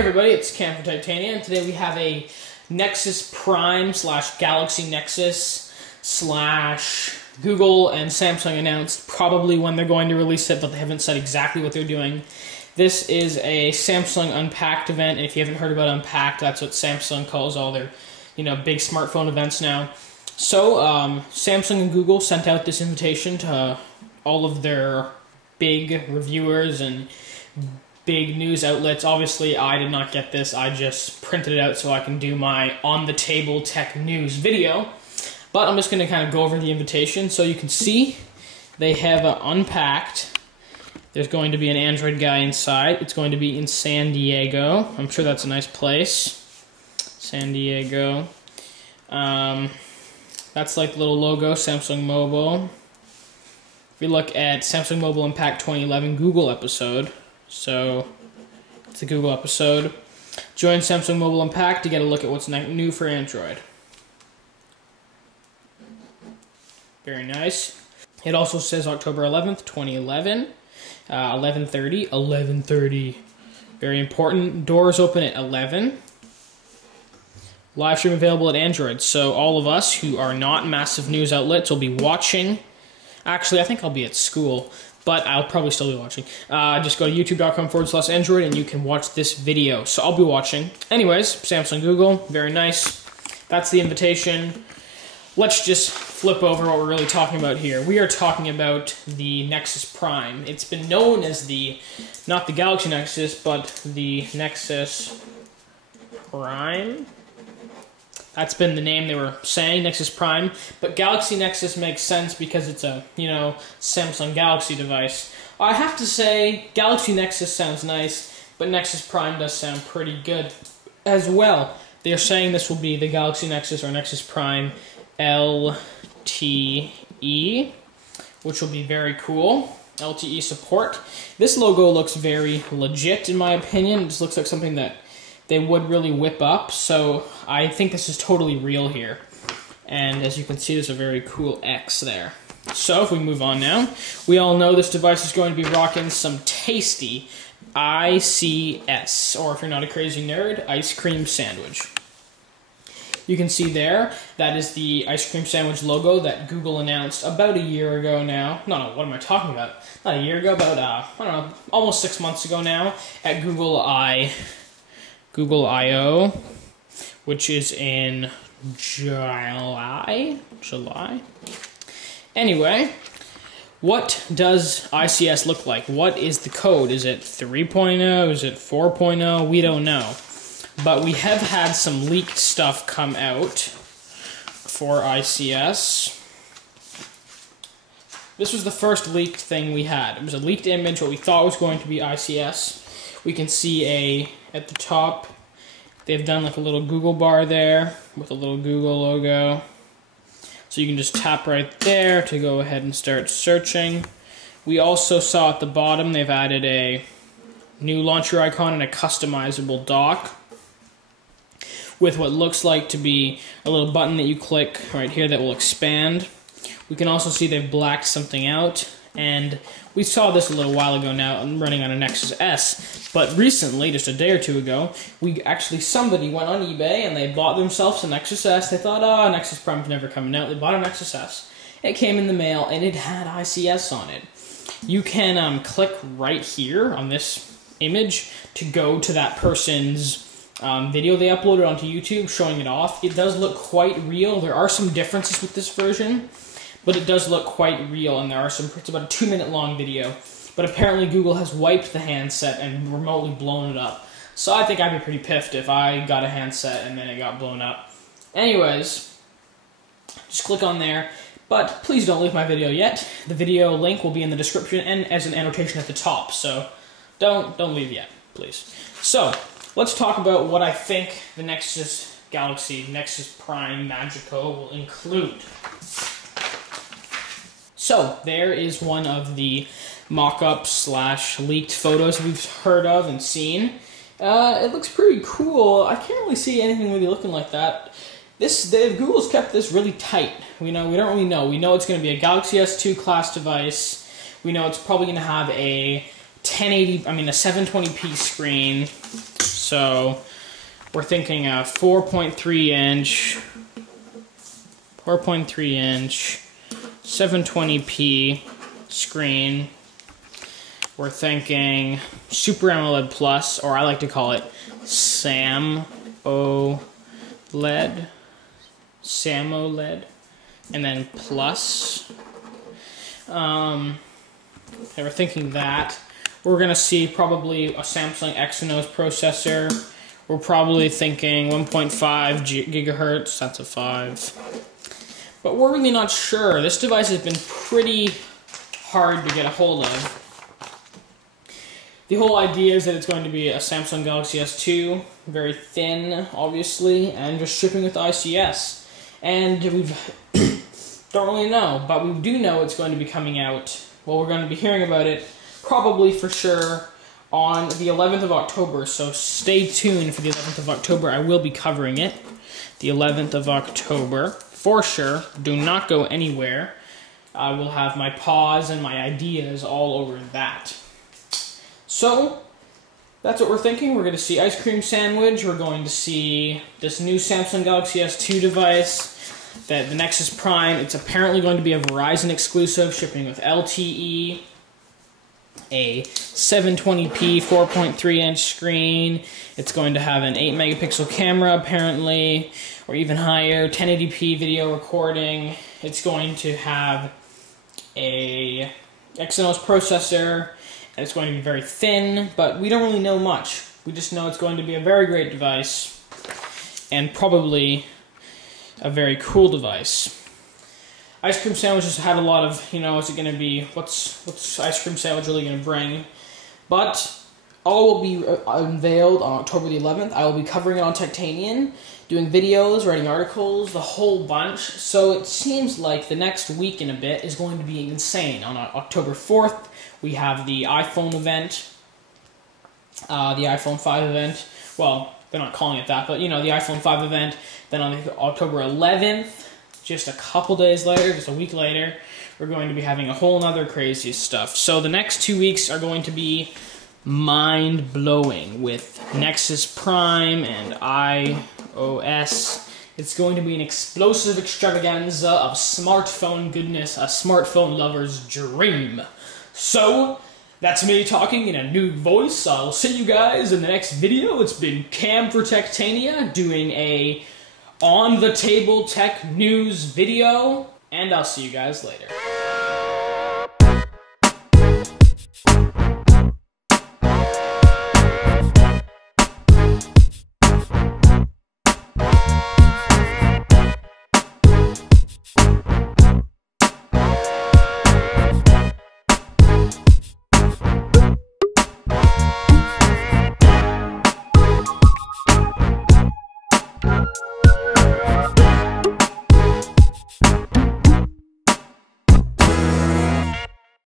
everybody, it's Cam from Titanium, and today we have a Nexus Prime / Galaxy Nexus / Google and Samsung announced probably when they're going to release it, but they haven't said exactly what they're doing. This is a Samsung Unpacked event, and if you haven't heard about Unpacked, that's what Samsung calls all their, big smartphone events now. So, Samsung and Google sent out this invitation to all of their big reviewers and big news outlets. Obviously, I did not get this. I just printed it out so I can do my on-the-table tech news video. But I'm just going to kind of go over the invitation. So you can see they have Unpacked. There's going to be an Android guy inside. It's going to be in San Diego. I'm sure that's a nice place. San Diego. That's like the little logo, Samsung Mobile. If we look at Samsung Mobile Unpacked 2011 Google episode, so it's a Google episode. Join Samsung Mobile Unpacked to get a look at what's new for Android. Very nice. It also says October 11th, 2011, 11:30. Very important. Doors open at 11. Live stream available at Android. So all of us who are not massive news outlets will be watching. Actually, I think I'll be at school, but I'll probably still be watching. Just go to youtube.com/Android and you can watch this video. So I'll be watching. Anyways, Samsung, Google, very nice. That's the invitation. Let's just flip over what we're really talking about here. We are talking about the Nexus Prime. It's been known as not the Galaxy Nexus, but the Nexus Prime. That's been the name they were saying, Nexus Prime. But Galaxy Nexus makes sense because it's a, Samsung Galaxy device. I have to say, Galaxy Nexus sounds nice, but Nexus Prime does sound pretty good as well. They're saying this will be the Galaxy Nexus or Nexus Prime LTE, which will be very cool. LTE support. This logo looks very legit, in my opinion. It just looks like something that they would really whip up, so I think this is totally real here. And as you can see, there's a very cool X there. So if we move on now, we all know this device is going to be rocking some tasty ICS, or if you're not a crazy nerd, ice cream sandwich. You can see there, that is the ice cream sandwich logo that Google announced about a year ago now. No, what am I talking about? Not a year ago, about, I don't know, almost 6 months ago now, at Google I/O, which is in July? Anyway, what does ICS look like? What is the code? Is it 3.0? Is it 4.0? We don't know. But we have had some leaked stuff come out for ICS. This was the first leaked thing we had. It was a leaked image, what we thought was going to be ICS. We can see at the top, they've done like a little Google bar there with a little Google logo. So you can just tap right there to go ahead and start searching. We also saw at the bottom they've added a new launcher icon and a customizable dock with what looks like to be a little button that you click right here that will expand. We can also see they've blacked something out, and we saw this a little while ago now, running on a Nexus S, but recently, just a day or two ago, somebody went on eBay and they bought themselves a Nexus S. They thought, Nexus Prime's never coming out. They bought a Nexus S. It came in the mail and it had ICS on it. You can click right here on this image to go to that person's video they uploaded onto YouTube showing it off. It does look quite real. There are some differences with this version, but it does look quite real, and it's about a 2-minute long video. But apparently Google has wiped the handset and remotely blown it up. So I think I'd be pretty piffed if I got a handset and then it got blown up. Anyways, just click on there. But please don't leave my video yet. The video link will be in the description and as an annotation at the top. So don't leave yet, please. So let's talk about what I think the Nexus Nexus Prime Magico will include. So, there is one of the mock-ups / leaked photos we've heard of and seen. It looks pretty cool. I can't really see anything really looking like that. Google's kept this really tight. We don't really know. We know it's going to be a Galaxy S2 class device. We know it's probably going to have a 720p screen. So we're thinking a 4.3 inch 720p screen. We're thinking Super AMOLED Plus, or I like to call it SAM OLED, and then Plus. And we're thinking that. We're going to see probably a Samsung Exynos processor. We're probably thinking 1.5 gigahertz, that's a 5. But we're really not sure. This device has been pretty hard to get a hold of. The whole idea is that it's going to be a Samsung Galaxy S2, very thin, obviously, and just shipping with ICS. And we don't really know, but we do know it's going to be coming out. Well, we're going to be hearing about it probably for sure on the 11th of October, so stay tuned for the 11th of October. I will be covering it, the 11th of October, for sure. Do not go anywhere. I will have my pause and my ideas all over that. So, that's what we're thinking. We're going to see Ice Cream Sandwich. We're going to see this new Samsung Galaxy S2 device, that the Nexus Prime. It's apparently going to be a Verizon exclusive, shipping with LTE, a 720p 4.3-inch screen. It's going to have an 8-megapixel camera, apparently, or even higher, 1080p video recording. It's going to have a Exynos processor, and it's going to be very thin, but we don't really know much. We just know it's going to be a very great device, and probably a very cool device. Ice Cream Sandwich has had a lot of, is it going to be, what's Ice Cream Sandwich really going to bring? But all will be unveiled on October the 11th. I will be covering it on oTTtn, doing videos, writing articles, the whole bunch. So it seems like the next week and a bit is going to be insane. On October 4th, we have the iPhone event, the iPhone 5 event. Well, they're not calling it that, but the iPhone 5 event. Then on October 11th, just a couple days later, just a week later, we're going to be having a whole nother crazy stuff. So the next 2 weeks are going to be mind-blowing with Nexus Prime and iOS. It's going to be an explosive extravaganza of smartphone goodness, a smartphone lover's dream. So, that's me talking in a new voice. I'll see you guys in the next video. It's been Cam for Techtania doing a on-the-table tech news video, and I'll see you guys later.